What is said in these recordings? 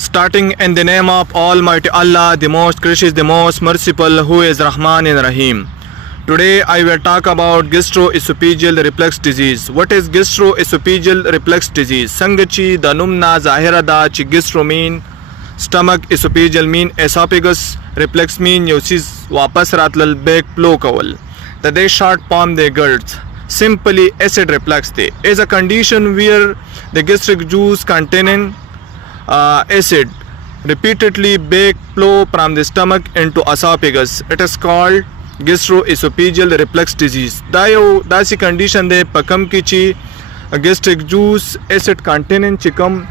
Starting in the name of Almighty Allah, the most gracious, the most merciful, who is Rahman and Rahim. Today I will talk about gastroesophageal reflux disease. What is gastroesophageal reflux disease? Sangachi da numna zahira da chi gastro mean stomach, esophageal mean esophagus, reflux mean yosis wapas ratlal back flow kawal. The they short form they girds. Simply acid reflux day is a condition where the gastric juice containing acid repeatedly back flow from the stomach into esophagus. It is called gastroesophageal reflux disease. Dasi condition de pakam kichi gastric juice acid containing chikam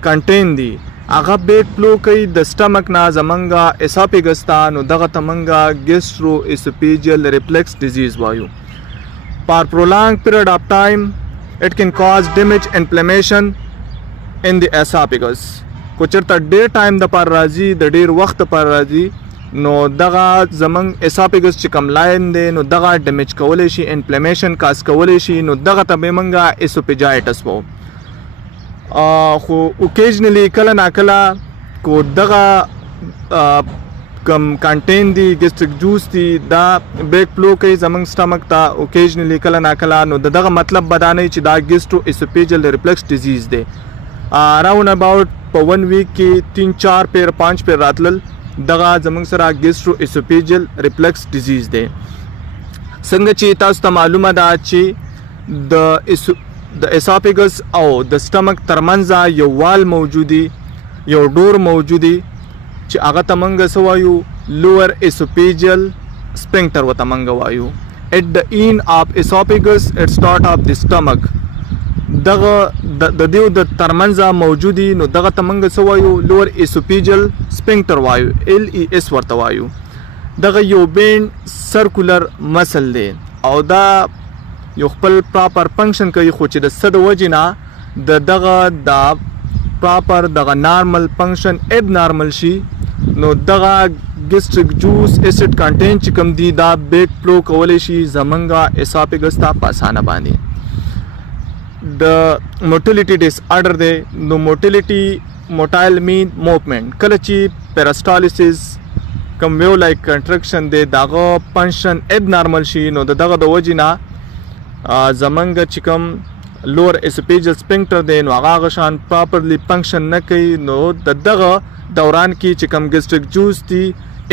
contain the aga back flow kai the stomach na zamanga esophagus ta no daga tamanga gastroesophageal reflux disease vayu. For prolonged period of time it can cause damage, inflammation in the esophagus. Kuchirta day time the par razi the deer waqt par razi no daga zamang esophagus chikam line de no daga damage kawale shi, inflammation cause kawale shi, no daga tabemanga esophagitis wo. Occasionally kala na kala ko daga contain the gastric juice the da back flow kai zamang stomach ta occasionally kala na kala no daga matlab badane chi da gastroesophageal reflux disease de around about for 1 week ki 3-4 pair 5 pair ratlal daga zamang sara gastroesophageal reflux disease de sanga chi tasu ta maluma da chi the esophagus or the stomach tarmanza yo wall mawjudi yo door mawjudi chi aga tamanga sawayu lower esophageal sphincter wa tamanga wayu at the end of esophagus at start of the stomach daga the dew the tarmanza mawjudi no daga tamanga sawayu lower esophageal sphincter wayu LES warta wayu daga yo bend circular muscle de او دا یو خپل پراپر فنکشن کوي خو چې د صد وجینا د دغه دا پراپر دغه نارمل فنکشن اب نارمل شي نو دغه gastric juice acid content چې کوم دی دا بیک فلو کولای شي زمنګا اسوفیگس ته پاسانه باندې د موټیلیټی ډیس آرډر دی نو موټایل مین موومنت کله چې پیراسټالیسس کوم ویو لایک کنټرکشن دی دغه فنکشن اب نارمل شي نو دغه د وجینا زمنګ چې کوم لور اسوفیجل سپینکټر دی نو هغه شان پراپرلی فنکشن نه کوي نو دغه دوران کې چې کوم ګیسټریک جوس دی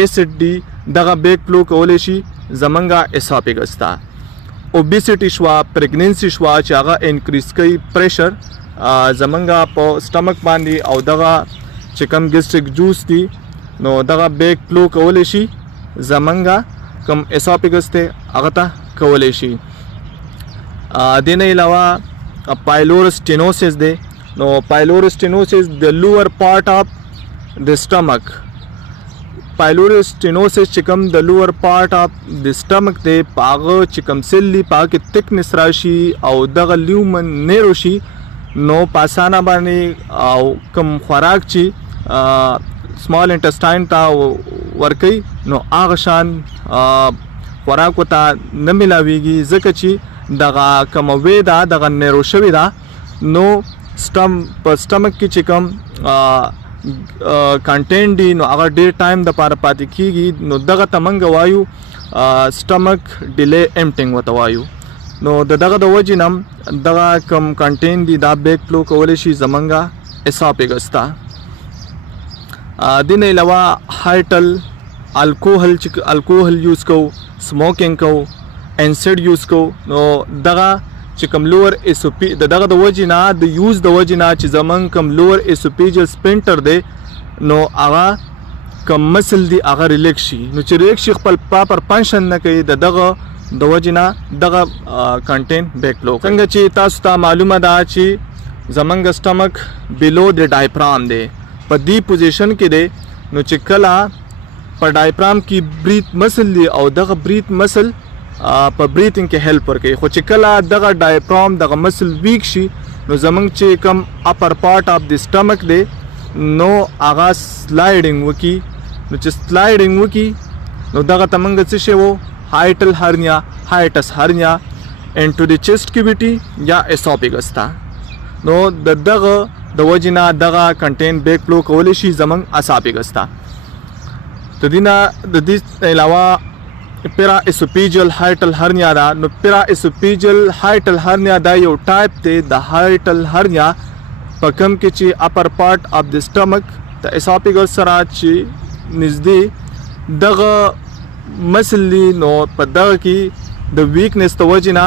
اسید دی دغه بیک فلو کولای شي زمنګ اسوفیگس ته اوبیسټی شوا پریګننسي شوا چې هغه انکریز کوي پریشر زمنګ په سټمک باندې او دغه چې کوم ګیسټریک جوس دی نو دغه بیک فلو کولای شي زمنګ کوم اسوفیگس ته هغه ته کولای شي دین علاوه pylorus stenosis دی نو pylorus stenosis the lower part of the stomach pylorus stenosis چې کوم د lower part of the stomach دی پاغه چې کوم سیل دی پاکه thickness راشي او دغه لیومن نیرو شي نو پاسانه باندې او کوم خوراک چې small intestine تا ورکی نو هغه شان خوراک وته نه ملاویږي ځکه چې دغه کوم وې دا دغه نیرو شوی دا نو سټمک کې چې کوم کنټینټ دی نو هغه ډیر ټایم د پاره پاتې کیږي نو دغه تمنګ وایو سټمک ډیلی امپټینګ وته وایو نو دغه د وجنم دغه کوم کنټینټ دی دا بیک فلو کولای شي زمنګا اسوفیگس ته دین علاوه هایټل الکوهل یوز کو سموکینګ کو انسید یوز کو نو دغه چې کوم لوور اسوپی دغه د وجینا د یوز د وجینا چې زمون کوم لوور اسوفیجل سپینټر دی نو هغه کوم مسل دی هغه ریلیکس شي نو چې ریلیکس شي خپل پراپر فنکشن نه کوي دغه د وجینا دغه کنټینټ بیک فلو څنګه چې تاسو ته معلومه ده چې زمونږ سټمک بیلو د ډایفرام دی په دی پوزیشن کې دی نو چې کله په ډایفرام کې بریث مسل دی او دغه بریث مسل په بریثینګ کې هیلپ ورکوي خو چې کله دغه ډایفرام دغه مسل ویک شي نو زمونږ چې کوم اپر پارت اف د سټمک دی نو هغه سلایډینګ وکي نو چې سلایډینګ وکي نو دغه تمنګ څه شی وو هایټل هرنیا هایټس هرنیا انټو د چیسټ کیویټي یا اسوفیگس تا نو دغه د وجنا دغه کنټین بیک فلو کولی شي زمنګ اسافیګس ته. د دې علاوه پیرا اسوپیجل هایټل هرنیا دا. نو پیرا اسوپیجل هایټل هرنیا دا یو ټایپ دی د هایټل هرنیا په کوم کې چې اپر پارت اف د سټمک د اسافیګس سره چې نږدې دغه مسل دی. نو په دغه کې د ویکنس د وجنا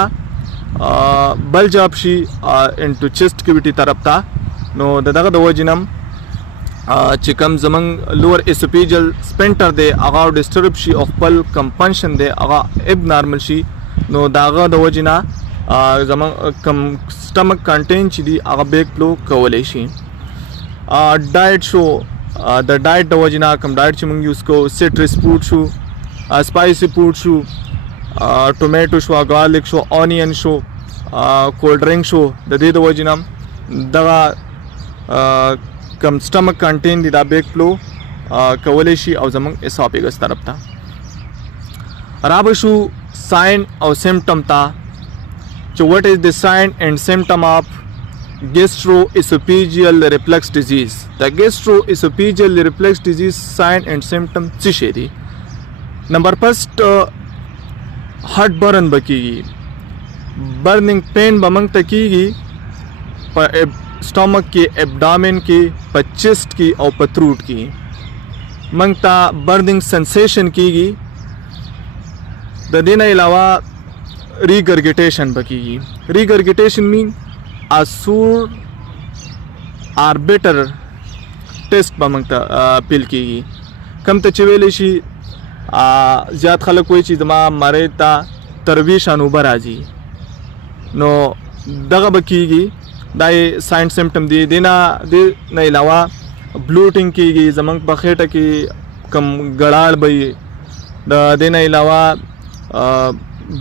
بلج اپ شي انټو چیسټ کیویټي طرف ته. نو دغه د وجنم چې کوم زمنګ لوور اسوپیجل سپینټر دی هغه ډسټرب شي او خپل کمپنشن دی هغه اب نارمل شي. نو داغه د وجنا زمنګ کم سټمک کنټین چې دی هغه بیک فلو کولای شي. ډایټ شو د ډایټ د وجنا کم ډایټ چې موږ یوز کو سټرس فوډ شو spicy food शो tomato शो garlic शो onion शो cold drink शो द वजनम दगा कम stomach content दा बेक फ्लो कवलेशी और जमंग एसोफेगस तरफ था. राबशु साइन और सिम्टम था. So what is the sign and symptom of gastroesophageal reflux disease? The gastroesophageal reflux disease sign and symptom चिशेरी. नंबर फर्स्ट हार्ट बर्न बकीगी, बर्निंग पेन बमंग तकीगी स्टमक की, एब्डामिन की, चेस्ट की और पथरूट की मंगता बर्निंग सेंसेशन कीगी. दिन अलावा रीगर्गिटेशन बकीगी. रीगर्गिटेशन मीन आसूर आर्बिटर टेस्ट बमंगता पिल कीगी. कम तचवेलेशी ज़्यादा खलक कोई चीज़ मा मारे ता तरवीश अनुबर आजी. नो दगा बकीगी दाई साइन सिम्टम दी देना दे न अलावा ब्लूटिंग कीगी जमंग बखेटा की कम गड़ाड़ बई देना अलावा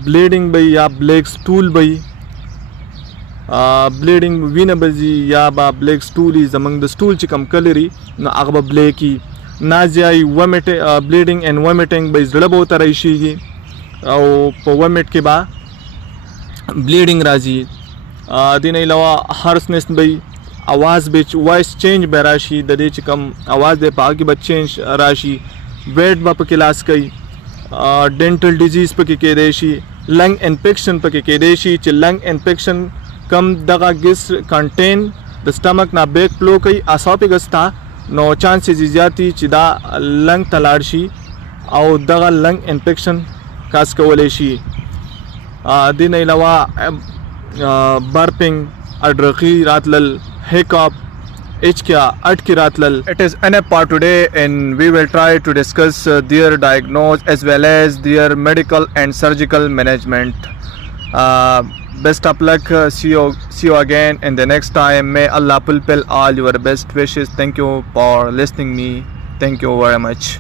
ब्लीडिंग बई या ब्लैक स्टूल बई ब्लीडिंग वीन बजी या बा ब्लैक स्टूल ही जमंग द स्टूल चिकम कलरी न अगबा ब्लैकी नाजियाई वमिट ब्लीडिंग एंड वमिटिंग बई जड़ब होता रहीशीगी और वमिट के बाद ब्लीडिंग राजी. दिन अलावा हर्सनेस बई आवाज़ बिच वॉइस चेंज बेराशी दे चिकम आवाज़ दे पा की बच चेंज राशि. वेट बप क्लास कई डेंटल डिजीज़ पे के देशी. लंग इन्फेक्शन पे के देशी च लंग इन्फेक्शन कम दगा गिस कंटेन द स्टमक ना बेक फ्लो कई एसोफेगस था. नो चांसेस ज़्यादा चिदा लंग तलाड़शी और दगा लंग इन्फेक्शन कास कवलेशी. दिन अलावा बर्पिंग अड्रकी रातलल हिकअप इचकिया अटकी रातलल. It is enough for today and we will try to discuss their diagnosis as well as their medical and surgical management. Best of luck. See you again in the next time. May Allah fulfill all your best wishes. Thank you for listening me. Thank you very much.